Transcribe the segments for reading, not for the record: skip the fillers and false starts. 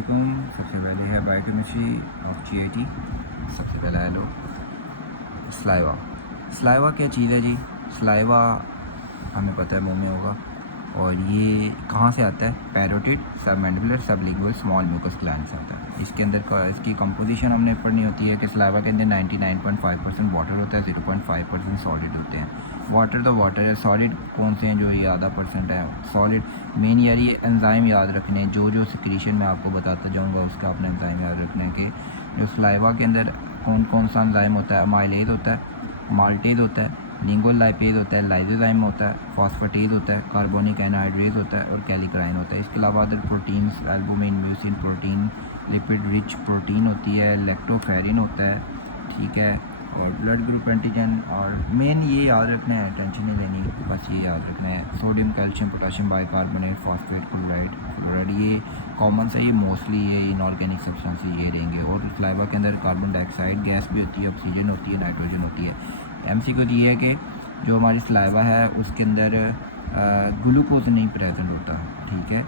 अस्सलामुअलैकुम। सबसे पहले है बायोकेमिस्ट्री ऑफ जीआईटी। सबसे पहला है लो स्लाइवा। स्लाइवा क्या चीज़ है जी? स्लाइवा हमें पता है मुंह में होगा, और ये कहाँ से आता है? Parotid, submandibular, sublingual, small mucus gland से आता है। इसके अंदर का इसकी कंपोजिशन हमने पढ़नी होती है कि स्लाइवा के अंदर 99.5% वाटर होता है, 0.5% सॉलिड होते हैं। वाटर तो वाटर है, सॉलिड कौन से हैं जो ये आधा परसेंट है सॉलिड। मेन यार ये एंजाइम याद रखने, जो सिक्रीशन मैं आपको बताता जाऊँगा उसका अपना एंजाइम याद रखने के। जो स्लाइवा के अंदर कौन कौन सा एंजाइम होता है? अमाइलेज होता है, माल्टेज होता है, लिंगोलाइपेज होता है, लाइसोजाइम होता है, फॉस्फेटेज होता है, कार्बोनिक एनहाइड्रेज होता है और कैलिक्राइन होता है। इसके अलावा other proteins albumin, mucin protein, lipid rich protein होती है, लैक्टोफेरिन होता है, ठीक है, और ब्लड ग्रुप एंटीजन। और मेन ये याद रखना है, टेंशन नहीं लेनी, बस ये याद रखना है sodium, calcium, potassium bicarbonate, phosphate, chloride, fluoride, ये कॉमन सा, ये मोस्टली ये इनऑर्गेनिक सब्सटेंस ये देंगे। और स्लाइवा के अंदर कार्बन डाइऑक्साइड गैस भी होती है, ऑक्सीजन होती है, नाइट्रोजन होती है। एमसीक्यू तो ये है कि जो हमारी स्लाइवा है उसके अंदर ग्लूकोज नहीं प्रेजेंट होता, ठीक है।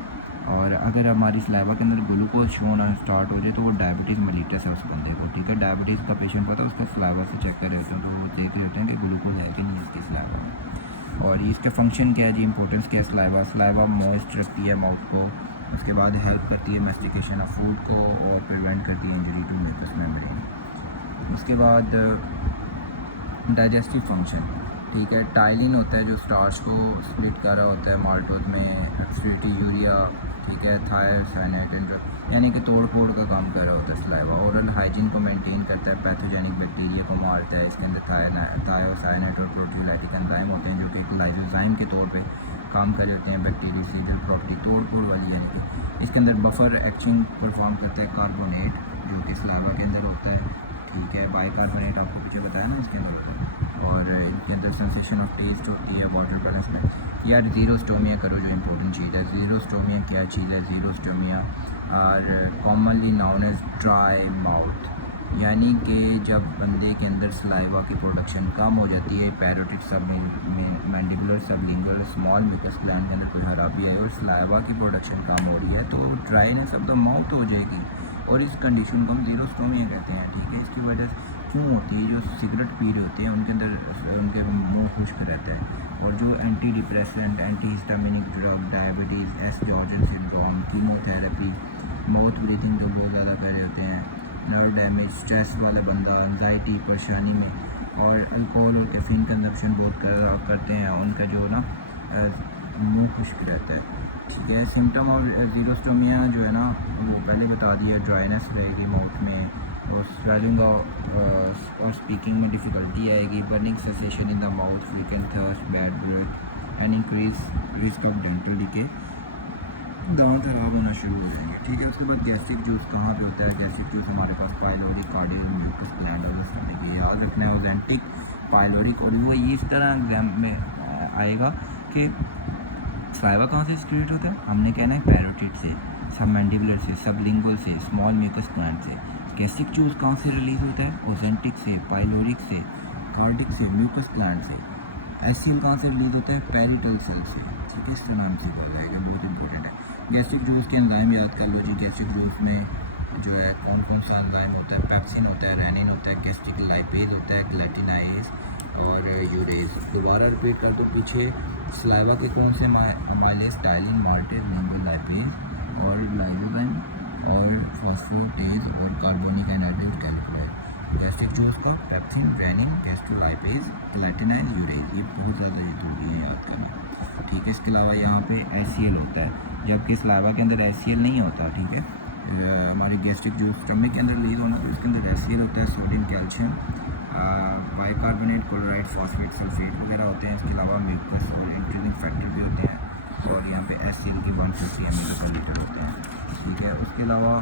और अगर हमारी स्लाइवा के अंदर ग्लूकोज शो होना स्टार्ट हो जाए तो वो डायबिटीज़ मेलिटस है उस बंदे को, ठीक है। डायबिटीज़ का पेशेंट पता है उसका स्लाइवा से चेक कर लेते हैं तो वो देख लेते हैं कि ग्लूकोज है कि नहीं इसकी स्लाइवा में। और इसका फंक्शन क्या है जी, इंपॉर्टेंस क्या है? स्लाइवा स्लाइवा मॉइस्ट रखती है माउथ को, उसके बाद हेल्प करती है मेस्टिकेशन ऑफ फूड को और प्रिवेंट करती है इंजरी टू म्यूकस मेम्ब्रेन। उसके बाद डाइजेस्टिव फंक्शन, ठीक है। टाइलिन होता है जो स्टार्च को स्प्लिट कर रहा होता है माल्टोज में, एक्सक्रीटी यूरिया, ठीक है, थायोसाइनेट, यानी कि तोड़ फोड़ का काम कर रहा होता है स्लाइवा। ओरल हाइजीन को मेंटेन करता है, पैथोजेनिक बैक्टीरिया को मारता है। इसके अंदर थायोसाइनेट और प्रोटीलाइटिक एंजाइम होते हैं जो कि एक लाइसोजाइम के तौर पे काम कर जाते हैं बैक्टीरियाइडल प्रॉपर्टी तोड़ फोड़ वाली, यानी कि इसके अंदर बफर एक्शन परफॉर्म करते हैं कार्बोनेट जो कि स्लाइवा के अंदर होता है, ठीक है। बाइकार्बोनेट आपको पीछे बताया ना इसके अंदर। और इनके अंदर सेंसेशन ऑफ टेस्ट होती है, वाटर बैलेंस में। यार ज़ीरोस्टोमिया करो, जो इंपॉर्टेंट चीज़ है। ज़ीरोस्टोमिया क्या चीज़ है? ज़ीरोस्टोमिया और commonly known as dry mouth, यानी कि जब बंदे के अंदर सलाइवा की प्रोडक्शन कम हो जाती है, parotid, submandibular, sublingual, small mucus gland के अंदर कोई खराबी आई और सलाइवा की प्रोडक्शन कम हो रही है तो ड्राइनेस ऑफ द माउथ हो जाएगी और इस कंडीशन को हम ज़ीरोस्टोमिया कहते हैं, ठीक है। इसकी वजह से क्यों होती है? जो सिगरेट पी रहे होते हैं उनके अंदर उनके मुंह खुश्क रहता है। और जो anti depressant, anti histaminic drug, diabetes, S जॉर्जन syndrome, chemotherapy, mouth breathing जो बहुत ज़्यादा कर रहे होते हैं, नर्व डैमेज, स्ट्रेस वाला बंदा, एंजाइटी, परेशानी में, और अल्कोहल और कैफीन कंजप्शन बहुत करते हैं, उनका जो ना मुंह खुश्क रहता है, ठीक है। सिम्टम और ज़ीरोस्टोमिया जो है ना वो पहले बता दिया, ड्राइनेस रहेगी माउथ में और स्वेलिंग और स्पीकिंग में डिफ़िकल्टी आएगी, burning sensation in the mouth, frequent thirst, bad breath and increase risk of dental decay, दांत खराब होना शुरू हो जाएंगे, ठीक है। उसके बाद गैस्ट्रिक जूस कहाँ पे होता है? गैस्ट्रिक जूस हमारे पास पाइलोरिक, कार्डियल, म्यूकस ग्लैंड और इस तरह के याद रखना है। ओजेंटिक, पाइलोरिक, और वो ये इस तरह एग्जाम में आएगा कि स्लाइवा कहाँ से एक्सक्रीट होता है? हमने कहना है पैरोटिड से, सबमैंडिबुलर से, सबलिंगुअल से, स्मॉल म्यूकस ग्लैंड से। गैस्ट्रिक जूस कहाँ से रिलीज होता है? ओजेंटिक से, पाइलोरिक से, कार्डिक से, म्यूकस ग्लैंड से। एसिल कहाँ से रिलीज होता है? पेरिटल सेल से, ठीक है। इसका नाम से बोला है, ये बहुत इंपॉर्टेंट है। गैस्ट्रिक जूस के एंजाइम याद कर लो जी। गैस्ट्रिक जूस में जो है कौन कौन सा एंजाइम होता है? पेप्सिन होता है, रेनिन होता है, गैस्ट्रिक लाइपेज होता है, ग्लैटिनाइज और यूरेज। दोबारा रिपीट कर दो पीछे। स्लाइवा के कौन से अमाइलेज? टाइलिन, माल्टेज, लिंगोलाइपेज और लाइसोजाइम और फॉस्फेटेज और कार्बोनिक एनहाइड्रेज, कैलिक्राइड। गैस्ट्रिक जूस का पेप्सिन, रेनिन, गैस्ट्रोलाइपेज, ग्लैटिनाइज, यूरेज, ये बहुत ज़्यादा जरूरी है याद करना, ठीक है। इसके अलावा यहाँ पे एसीएल होता है, जबकि स्लाइवा के अंदर एसीएल नहीं होता, ठीक है। हमारी गैस्ट्रिक जूस स्टमक के अंदर रिलीज होना तो इसके अंदर एसीएल होता है, sodium, calcium, bicarbonate, chloride, phosphate, sulphate वगैरह होते हैं। इसके अलावा म्यूकस और इंक्रीजिंग फैक्टर भी होते हैं और यहाँ पे एसीएल की 150 ml का लीटर होते हैं, ठीक है। उसके अलावा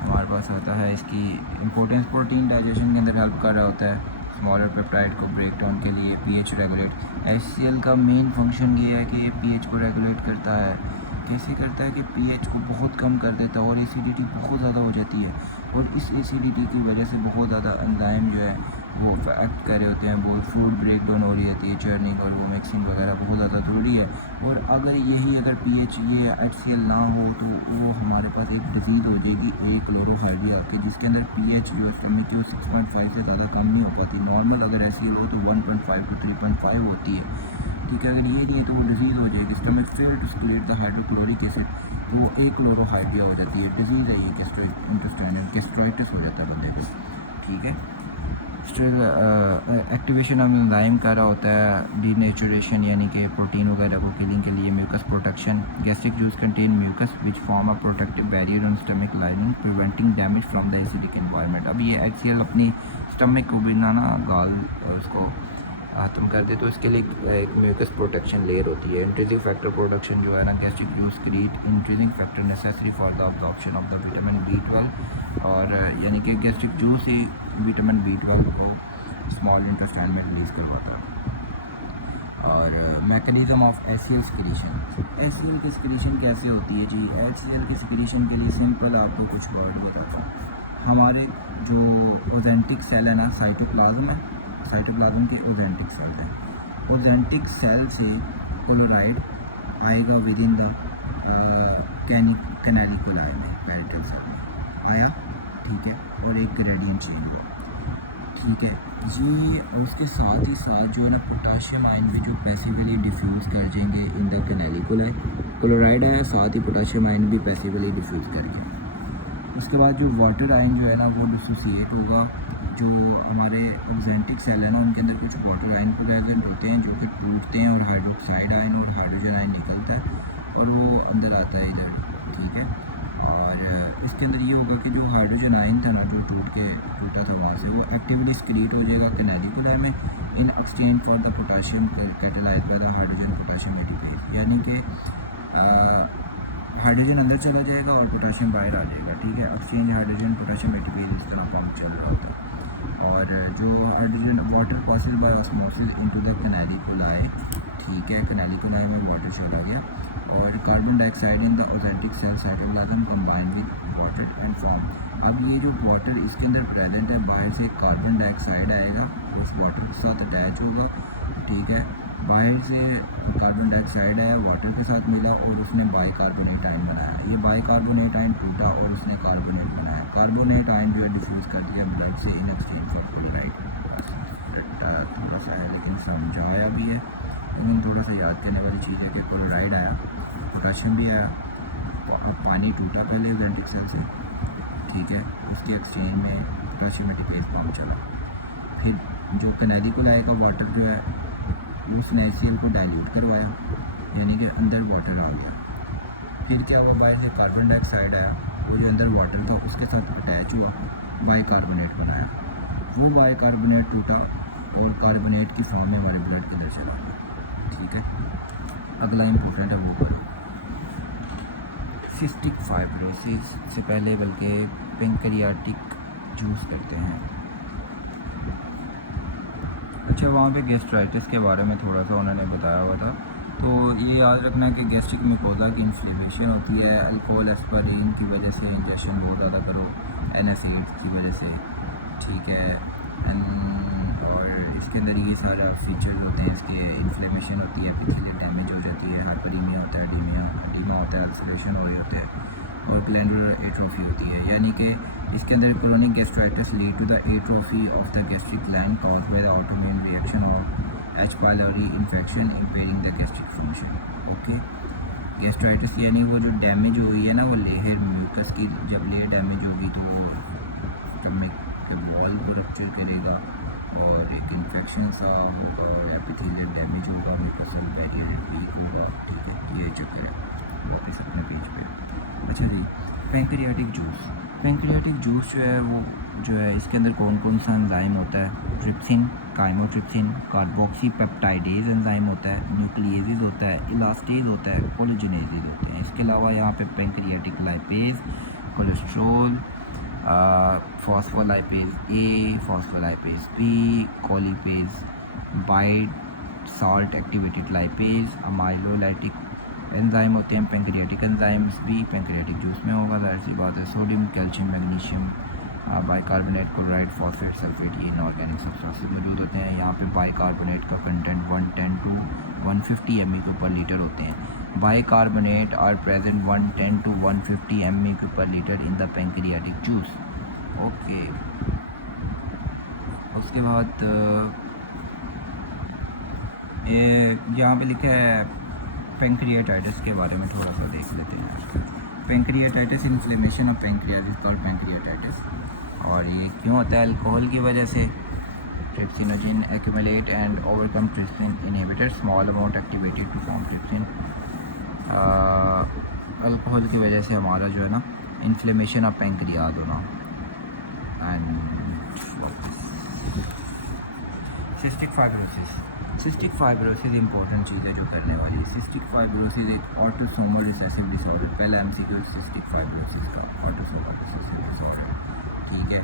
हमारे पास होता है इसकी इंपॉर्टेंस, प्रोटीन डाइजेशन के अंदर हेल्प कर रहा होता है, स्मॉलर पेप्टाइड को ब्रेक डाउन के लिए, पीएच रेगुलेट। एचसीएल का मेन फंक्शन ये है कि ये पीएच को रेगुलेट करता है। कैसे करता है कि पीएच को बहुत कम कर देता है और एसिडिटी बहुत ज़्यादा हो जाती है और इस एसिडिटी की वजह से बहुत ज़्यादा एंजाइम जो है वो एक्ट कर रहे होते हैं, वो फूड ब्रेक डाउन हो रही होती है, चर्निंग और वो मिक्सिंग वगैरह बहुत ज़्यादा ज़रूरी है। और अगर पीएच ये HCl ना हो तो वो हमारे पास एक डिजीज़ हो जाएगी, एक क्लोरोहाइड्रिया की, जिसके अंदर पीएच जो स्टमक की 6.5 से ज़्यादा कम नहीं हो पाती। नॉर्मल अगर HCl हो तो 1.5 to 3.5 होती है, ठीक है। अगर ये नहीं है तो वो डिजीज़ हो जाएगी, stomach fail to secrete the hydrochloric acid, तो वो एक क्लोरोहाइड्रिया हो जाती है, डिजीज़ है ये, गैस्ट्राइटिस हो जाता है बंदे को, ठीक है। स्टिल एक्टिवेशन ऑफ एंजाइम कर रहा होता है डीनेचुरेशन, यानी कि प्रोटीन वगैरह को किलिंग के लिए। Mucus protection, gastric juice contain mucus which form a protective barrier on stomach lining preventing damage from the acidic environment. अब ये HCl अपनी स्टमक को भी ना गाल उसको ख़त्म कर दे, तो इसके लिए एक म्यूकस प्रोटेक्शन लेयर होती है। इंट्रिंसिक फैक्टर प्रोडक्शन जो है ना, gastric juice create intrinsic factor necessary for the absorption of the vitamin B12, और यानी कि गैस्ट्रिक जूस ही विटामिन B12 को स्मॉल इंटेस्टाइन में रिलीज़ करवाता है। और mechanism of HCl secretion, HCl की सिक्रीशन कैसे होती है जी? HCl की सिक्रीशन के लिए सिंपल आपको कुछ वर्ड बताता हूँ। हमारे जो ओजेंटिक सेल है ना, साइटोप्लाज्म है, साइटोप्लाज्म के ओजेंटिक सेल है, ओजेंटिक सेल से क्लोराइड आएगा विद इन द कैनालिकुलाई में, पैरेटल सेल में आया, ठीक है, और एक ग्रेडियंट चेंज हुआ, ठीक है जी। उसके साथ ही साथ जो है ना पोटाशियम आयन भी जो पैसिवली डिफ्यूज़ कर जाएंगे इन द कैनालिकुलाई, क्लोराइड आया, साथ ही पोटाशियम आयन भी पैसिवली डिफ्यूज़ कर जाएंगे। उसके बाद जो वाटर आयन जो है ना वो डिसोसिएट होगा, जो हमारे ऑक्जेंटिक सेल है ना उनके अंदर कुछ वाटर आयन प्रेजेंट होते हैं जो कि टूटते हैं, और हाइड्रोक्साइड आयन और हाइड्रोजन आयन निकलता है और वो अंदर आता है इधर, ठीक है। और इसके अंदर ये होगा कि जो हाइड्रोजन आयन था ना जो टूटा था वहाँ से, वो एक्टिवली स्क्रीट हो जाएगा कैनालिकुलाई में in exchange for the potassium catalysed by the hydrogen potassium ATPase, यानी कि हाइड्रोजन अंदर चला जाएगा और पोटाशियम बाहर आ जाएगा, ठीक है। एक्सचेंज हाइड्रोजन पोटाशियम एटीपेज इस तरह पंप चल रहा होता है। और जो hydrogen water passes by osmosis into the canaliculi, ठीक है, कैनालिकुलाई में वाटर चला गया, और carbon dioxide in the oxyntic cell cytoplasm combine with water and form. अब ये जो वाटर इसके अंदर प्रेजेंट है, बाहर से कार्बन डाइऑक्साइड आएगा, उस वाटर के साथ अटैच होगा, ठीक है। बाहर से कार्बन डाइऑक्साइड आया, वाटर के साथ मिला और उसने बाइकार्बोनेट आयन बनाया। ये बाइकार्बोनेट आयन टूटा और उसने कार्बोनेट बनाया। कार्बोनेट आयन जो है डिफ्यूज़ कर दिया ब्लड से इन एक्सचेंज फॉर क्लोराइड। थोड़ा सा है लेकिन समझाया भी है, लेकिन थोड़ा सा याद करने वाली चीज़ है कि क्लोराइड आया, पोटाशियम भी आया, अब पानी टूटा पहले ऑक्जेंटिक सेल से, ठीक है, उसके एक्सचेंज में पोटाशियम एटीपेज पंप चला। फिर जो कैनालिकुलाई का वाटर जो है उसने HCl को डाइल्यूट करवाया, यानी कि अंदर वाटर आ गया। फिर क्या हुआ, बाहर से कार्बन डाइऑक्साइड आया, वो जो अंदर वाटर था उसके साथ अटैच हुआ, बाइकार्बोनेट बनाया। वो बाइकार्बोनेट टूटा और कार्बोनेट की फॉर्म में हमारे ब्लड के अंदर चला गया, ठीक है। अगला इम्पोर्टेंट है वो पर सिस्टिक फाइब्रोसिस से पहले बल्कि पेंक्रियाटिक जूस करते हैं। अच्छा, वहाँ पे गैस्ट्राइटिस के बारे में थोड़ा सा उन्होंने बताया हुआ था, तो ये याद रखना है कि गैस्ट्रिक म्यूकोसा की इन्फ्लेमेशन होती है अल्कोहल एस्पारिन की वजह से, इंजेक्शन बहुत ज़्यादा करो NSAIDs की वजह से, ठीक है। और इसके अंदर ये सारा फीचर्स होते हैं, इसके इन्फ्लेमेशन होती है, एपिथेलियल डैमेज हो जाती है, हाइपरीमिया होता है, एडीमा होता है, अल्सरेशन हो रही होते हैं, और ग्लैंडुलर एट्रोफी होती है, यानी कि इसके अंदर chronic gastritis lead to the atrophy of the gastric gland caused by the autoimmune reaction और H. pylori infection impairing the gastric function. Okay, gastritis यानी वो जो डैमेज हुई है ना, वो लेयर म्यूकस की जब लेयर डैमेज होगी तो स्टमक के वॉल को रप्चर करेगा और एक इन्फेक्शन सा होगा और एपिथेलियल डैमेज होगा, म्यूकोसल बैरियर वीक होगा, ठीक है। ये चक्कर है, वापस अपने पेज पे। अच्छा जी, पेंक्रियाटिक जूस। पेंक्रियाटिक जूस जो है वो जो है इसके अंदर कौन कौन सा एंजाइम होता है? Trypsin, chymotrypsin, carboxy peptidase enzyme होता है, न्यूक्लिएजेज होता है, इलास्टेज होता है, कोलेजिनेजेज होते हैं। इसके अलावा यहाँ पे pancreatic lipase, cholesterol, phospholipase A, phospholipase B, colipase, bile salt activated lipase, amylolytic enzyme होते हैं। पेंक्रियाटिक एंजाइम्स भी पेंक्रियाटिक जूस में होगा, जाहिर सी बात है। Sodium, calcium, magnesium, bicarbonate, chloride, phosphate, sulphate, ये इनऑर्गेनिक सब्सटेंसेस मौजूद होते हैं। यहाँ पे बाइकार्बोनेट का कंटेंट 110 टू 150 mg/L होते हैं। Bicarbonate are present 110 to 150 mg/L in the pancreatic juice. Okay, उसके बाद यहाँ पे लिखा है पैंक्रियाटाइटिस के बारे में थोड़ा सा देख लेते हैं। Pancreatitis, inflammation of pancreas is called pancreatitis. और ये क्यों होता है? अल्कोहल की वजह से। Trypsinogen accumulate and overcome trypsin inhibitor, small amount activated to form trypsin. Alcohol की वजह से हमारा जो है ना इन्फ्लेमेशन ऑफ पैंक्रियाज होना। And cystic fibrosis. Cystic fibrosis important चीज़ है जो करने वाली है। सिस्टिक फाइब्रोसिस एक ऑटोसोमल रिसेसिव डिसऑर्डर। पहला एमसीक्यू सिस्टिक फाइब्रोसिस का, ऑटोसोमल रिसेसिव डिसऑर्डर, ठीक है।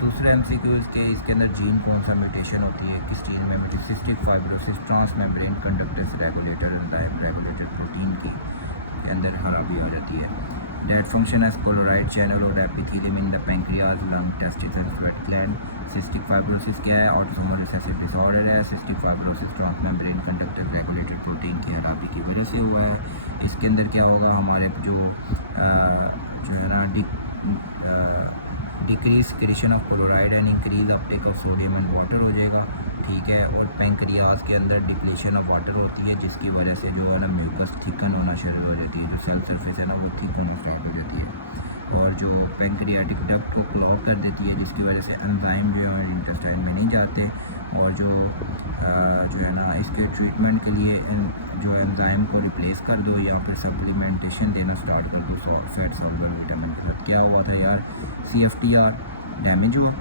दूसरा एमसीक्यू इसके अंदर जीन कौन सा म्यूटेशन होती है, किस जीन में? Cystic fibrosis transmembrane conductance regulator enzyme regulator protein के अंदर खराबी हो जाती है। That function as chloride channel और epithelium in the pancreas, lung, testis and sweat gland. Cystic fibrosis क्या है? ऑटोसोमल रिसेसिव डिसऑर्डर है। Cystic fibrosis transmembrane conductance regulator protein की खराबी की वजह से हुआ है। इसके अंदर क्या होगा? हमारे जो है ना decrease secretion of chloride and increase Uptake of sodium and water हो जाएगा, ठीक है। और पैंक्रियाज के अंदर डिप्लीशन ऑफ वाटर होती है, जिसकी वजह से जो है ना म्यूकस थिकन होना शुरू हो जाती है। जो सेल सरफेस है ना वो थिक होना स्टार्ट हो जाती है और जो पैंक्रियाटिक डक्ट को क्लॉग कर देती है, जिसकी वजह से एंजाइम जो है इंटेस्टाइन में नहीं जाते। और जो है ना इसके ट्रीटमेंट के लिए जो एंजाइम को रिप्लेस कर दो या फिर सप्लीमेंटेशन देना स्टार्ट कर दो फैट सॉल्युबल विटामिन के साथ। क्या हुआ था यार? CFTR डैमेज हुआ,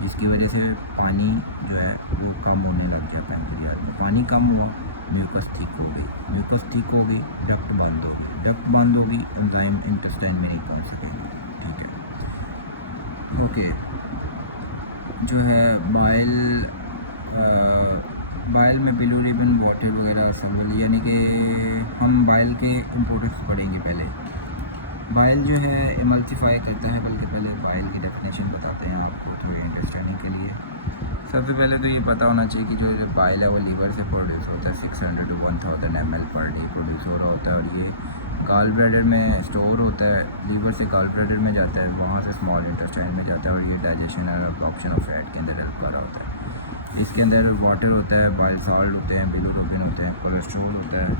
जिसकी वजह से पानी जो है वो कम होने लग जाता है पैंक्रियाज में। पानी कम हुआ, म्यूकस थिक हो गई, म्यूकस थिक हो गई, डक्ट बंद हो गई, डक्ट बंद हो गई, एंजाइम इंटेस्टाइन में नहीं पहुंच सकेंगे, ठीक है। ओके, जो है बाइल में बिलोरिबन बॉटल वगैरह शामिल, यानी कि हम बाइल के इम्पोर्टेंट्स पढ़ेंगे पहले। बाइल जो है एमल्सिफाई करता है, बल्कि पहले बाइल की डेफिनेशन बताते हैं आपको थोड़ी अंडरस्टैंडिंग के लिए। सबसे पहले तो ये पता होना चाहिए कि जो बाइल है वो लीवर से प्रोड्यूस होता है। 600 to 1000 ml per day produce हो रहा होता है और ये गॉल ब्लैडर में स्टोर होता है। लीवर से गॉल ब्लैडर में जाता है, वहाँ से स्मॉल इंटेस्टाइन में जाता है और ये डाइजेशन और अब्जॉर्प्शन ऑफ फैट के अंदर हेल्प कर रहा होता है। इसके अंदर वाटर होता है, बाइल साल्ट होते हैं, बिलिरुबिन होते हैं, कोलेस्ट्रॉल होता है,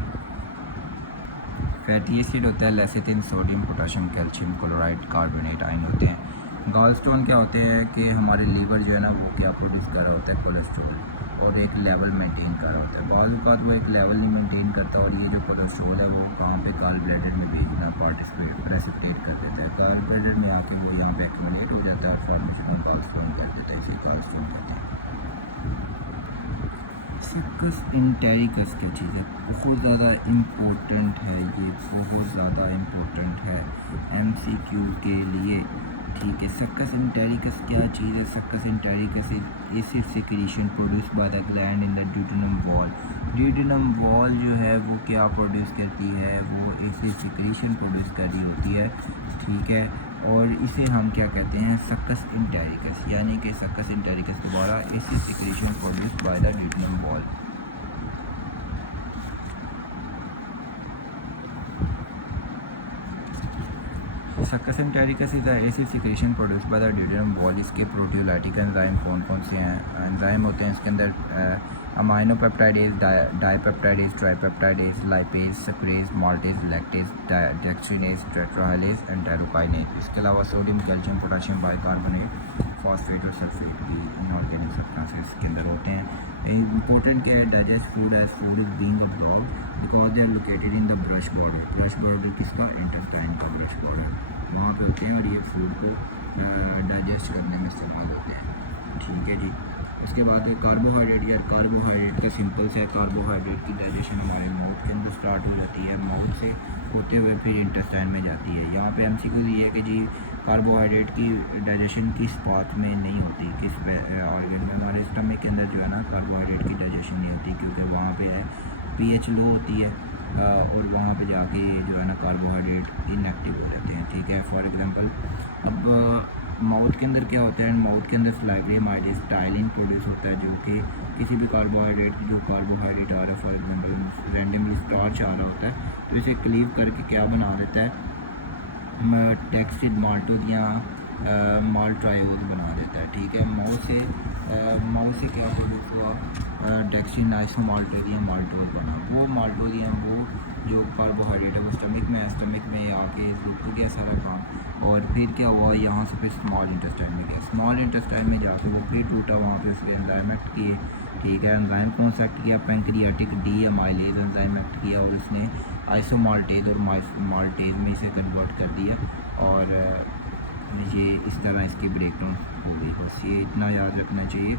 फैटी एसिड होता है, lecithin, sodium, potassium, calcium, chloride, carbonate, ion होते हैं। गॉल स्टोन क्या होते हैं कि हमारे लीवर जो है ना वो क्या प्रोड्यूस कर रहा होता है? कोलेस्ट्रॉल, और एक लेवल मेंटेन कर रहा होता है। बाज़ औक़ात वो एक लेवल नहीं मेंटेन करता और ये जो कोलेस्ट्रॉल है वो कहाँ पे गॉल ब्लैडर में भेजना प्रेसिपिटेट कर देता है। गॉल ब्लैडर में आके वो यहाँ पे एक्यूमुलेट हो जाता है और फॉर्मेशन में गॉल स्टोन कर देता है, इसे गॉल स्टोन कहते हैं। सक्कस इंटेरिकस क्या चीज़ है? बहुत ज़्यादा इम्पोर्टेंट है, ये बहुत ज़्यादा इम्पोर्टेंट है MCQ के लिए, ठीक है। सक्कस इंटेरिकस क्या चीज़ है? Succus इंटेरिकस acid secretion produce by the gland in the duodenum wall. Duodenum wall जो है वो क्या प्रोड्यूस करती है? वो एसिड सिक्रीशन प्रोड्यूस कर रही होती है, ठीक है। और इसे हम क्या कहते हैं? सक्कस इंटेरिकस, यानी कि सक्कस इंटेरिकस के द्वारा acid secretion produce by the duodenum wall. Succus entericus is the acid secretion produce by the duodenum wall. इसके प्रोटियोलाइटिक एंजाइम कौन कौन से हैं? एंजाइम होते हैं इसके अंदर amino peptidase, dipeptidase, tripeptidase, lipase, sucrase, maltase, lactase, dextrinase, trehalase and enterokinase. इसके अलावा sodium, calcium, potassium, bicarbonate, phosphate और सल्फेट की इनऑर्गेनिक सब्सटेंसेस इसके अंदर होते हैं। इंपॉर्टेंट क्या है? Digest food as food is being absorbed because they are located in the brush border. Brush border किसका? इंटेस्टाइन का ब्रश बॉर्डर वहाँ पे होते हैं और ये फूड को डाइजेस्ट करने में इस्तेमाल होते हैं, ठीक है जी। उसके बाद कार्बोहाइड्रेट, यार कार्बोहाइड्रेट तो सिंपल से है। कार्बोहाइड्रेट की डाइजेशन हमारे माउथ के अंदर स्टार्ट हो जाती है, माउथ से होते हुए फिर इंटेस्टाइन में जाती है। यहाँ पे MCQ ये है कि जी कार्बोहाइड्रेट की डाइजेशन किस पाथ में नहीं होती, किस ऑर्गन में? हमारे स्टमक के अंदर जो है ना कार्बोहाइड्रेट की डाइजेशन नहीं होती, क्योंकि वहाँ पे है pH लो होती है और वहाँ पे जाके जो है ना कार्बोहाइड्रेट इनएक्टिव हो जाते हैं, ठीक है। फॉर एग्जांपल अब माउथ के अंदर क्या होता है, माउथ के अंदर सलाइवरी हमारे स्टाइलिन प्रोड्यूस होता है, जो कि किसी भी कार्बोहाइड्रेट जो कार्बोहाइड्रेट आ रहा है, फॉर एग्जांपल रैंडमली स्टार्च आ रहा होता है, तो इसे क्लीव करके क्या बना देता है, टेक्सटेड माल्टोज या माल्ट्रायोज बना देता है। ठीक है, माउथ से क्या प्रोड्यूस हुआ, टेक्सटेड आइसोमाल्टोज या माल्टोज बना। वो माल्टोज या वो जो कार्बोहाइड्रेट है वो स्टमक में है, स्टमक में आके रुक गया सारा काम, और फिर क्या हुआ, यहाँ से फिर स्मॉल इंटेस्टाइन में गया, स्मॉल इंटेस्टाइन में जाके वो फिर टूटा, वहाँ पे उसके एंजाइम एक्ट किए। ठीक है, एंजाइम कौन सा एक्ट किया, पैंक्रियाटिक डीएमाइलेज एंजाइम एक्ट किया, और उसने आइसोमाल्टेज और माल्टेज में इसे कन्वर्ट कर दिया, और ये इस तरह इसकी ब्रेकडाउन हो गई। बस ये इतना याद रखना चाहिए।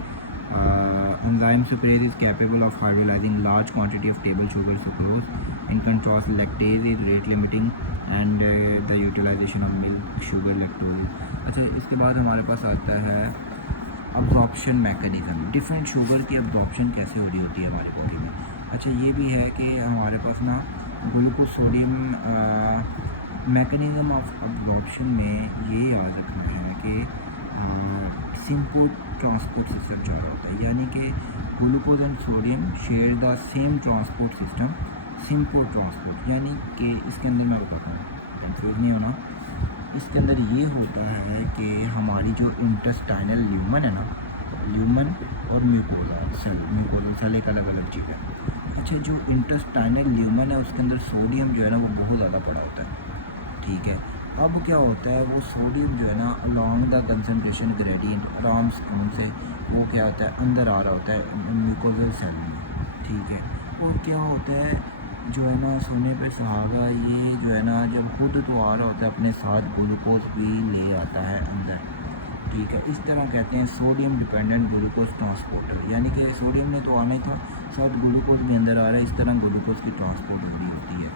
Enzyme sucrase is capable of hydrolysing large quantity of table sugar sucrose. In contrast lactase is rate limiting and the utilisation of milk sugar lactose. अच्छा, इसके बाद हमारे पास आता है अब्जॉर्प्शन मैकेनिज़्म, डिफरेंट शुगर की अब्जॉर्प्शन कैसे हो रही होती है हमारी बॉडी में। अच्छा, ये भी है कि हमारे पास ना glucose sodium mechanism of absorption में ये याद रखना है कि सिंपल ट्रांसपोर्ट सिस्टम चल रहा होता है, यानी कि glucose and sodium share the same transport system, simple transport, यानी कि इसके अंदर मैं बताता हूँ, कंफ्यूज नहीं होना। इसके अंदर ये होता है कि हमारी जो इंटेस्टाइनल ल्यूमन है ना, ल्यूमन और म्यूकोजल सेल एक अलग अलग चीज़ है। अच्छा, जो इंटेस्टाइनल ल्यूमन है उसके अंदर सोडियम जो है ना वो बहुत ज़्यादा पड़ा होता है। ठीक है, अब क्या होता है, वो सोडियम जो है ना अलॉन्ग द कंसनट्रेशन ग्रेडियंट आराम से वो क्या होता है अंदर आ रहा होता है म्यूकोजल सेल में। ठीक है, और क्या होता है जो है ना सोने पे सुहागा, ये जो है ना जब खुद तो आ रहा होता है अपने साथ ग्लूकोज भी ले आता है अंदर। ठीक है, इस तरह कहते हैं सोडियम डिपेंडेंट ग्लूकोज ट्रांसपोर्टर, यानी कि सोडियम ने तो आना ही था, साथ ग्लूकोज भी अंदर आ रहा है, इस तरह ग्लूकोज की ट्रांसपोर्ट हो रही होती है।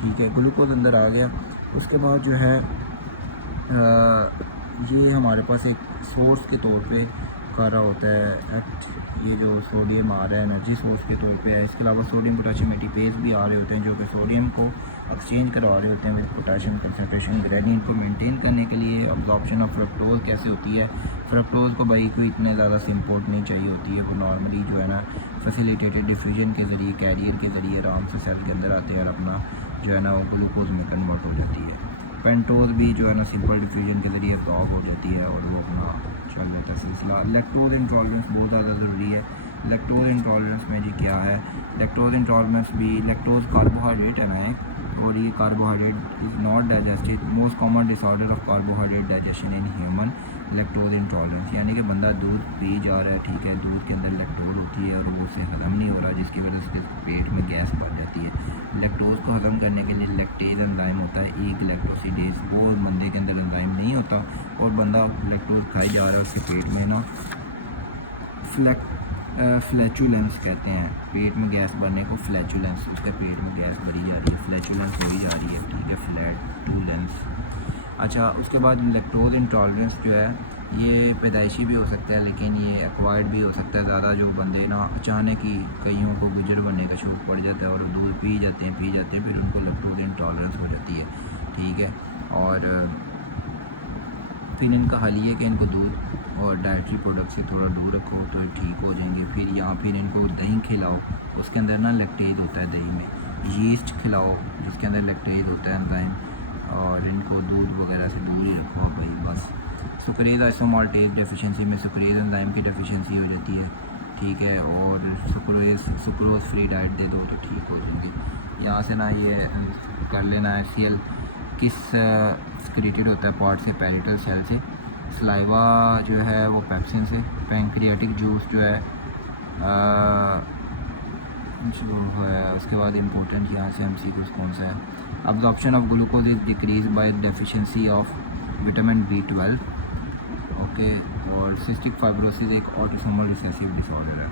ठीक है, ग्लूकोज अंदर आ गया, उसके बाद जो है ये हमारे पास एक सोर्स के तौर पे कर रहा होता है एक्ट, ये जो सोडियम आ रहा है एनर्जी सोर्स के तौर पे है। इसके अलावा सोडियम पोटेशियम एटीपेज भी आ रहे होते हैं जो कि सोडियम को एक्सचेंज करवा रहे होते हैं विद पोटेशियम कंसनट्रेशन ग्रेडियंट को मेंटेन करने के लिए। अब्जॉर्प्शन ऑफ फ्रक्टोज कैसे होती है, फ्रक्टोज को भाई कोई इतने ज़्यादा इम्पोर्ट नहीं चाहिए होती है, वो नॉर्मली जो है ना फैसिलिटेटेड डिफ्यूजन के ज़रिए कैरियर के ज़रिए आराम से सेल के अंदर आते हैं और अपना जो है ना वो ग्लूकोज में कन्वर्ट हो जाती है। पेंटोज भी जो है ना सिंपल डिफ्यूजन के ज़रिए अब्जॉर्ब हो जाती है और वो अपना चल जाता है सिलसिला। लैक्टोज इंटॉलरेंस बहुत ज़्यादा ज़रूरी है। लैक्टोज इंटॉलरेंस में जी क्या है, लैक्टोज इंटॉलरेंस भी, लैक्टोज कार्बोहाइड्रेट है ना एक, और ये carbohydrate is not digested, most common disorder of carbohydrate digestion in human lactose intolerance, यानी कि बंदा दूध पी जा रहा है, ठीक है, दूध के अंदर लैक्टोज होती है और वो उसे हज़म नहीं हो रहा, जिसकी वजह से उसके पेट में गैस बढ़ जाती है। लैक्टोज को हज़म करने के लिए लैक्टेज एंजाइम होता है, एक लैक्टोसिडेज, वो बंदे के अंदर एंजाइम नहीं होता और बंदा लैक्टोज खाई जा रहा है, उसके पेट में ना फ्लैचुलेंस कहते हैं, पेट में गैस बढ़ने को फ्लैचुलेंस, उसके पेट में गैस भरी जा रही है, फ्लैचुलेंस हो ही जा रही है, ठीक है, फ्लैटुलेंस। अच्छा, उसके बाद लैक्टोज इंटॉलरेंस जो है ये पैदाइशी भी हो सकता है लेकिन ये एक्वायर्ड भी हो सकता है। ज़्यादा जो बंदे ना अचानक ही कईयों को गुजर बनने का शौक़ पड़ जाता है और दूध पी जाते हैं फिर उनको लैक्टोज इंटॉलरेंस हो जाती है, ठीक है। और फिर इनका हल ये कि इनको दूध और डाइटरी प्रोडक्ट से थोड़ा दूर रखो तो ठीक हो जाएंगे। फिर इनको दही खिलाओ, उसके अंदर ना लैक्टेज होता है दही में, यीस्ट खिलाओ जिसके अंदर लैक्टेज होता है एंजाइम, और इनको दूध वगैरह से दूर ही रखो भाई बस। सुक्रेज आइसोमाल्टेज डेफिशिएंसी में सुक्रेज एंजाइम की डेफिशिएंसी हो जाती है, ठीक है, और सुक्रोज फ्री डाइट दे दो तो ठीक हो जाएंगे। यहाँ से ना ये कर लेना है CL किस सिक्रेटेड होता है पार्ट से, पैरिटल सेल से, सलाइवा जो है वो पेप्सिन से, पैंक्रियाटिक जूस जो है उसके बाद इम्पोर्टेंट यहाँ से MCQs कौन सा है, absorption of glucose is decrease by deficiency of vitamin B12, okay. और सिस्टिक फाइब्रोसिस एक ऑटोसोमल रिसेसिव डिसऑर्डर है।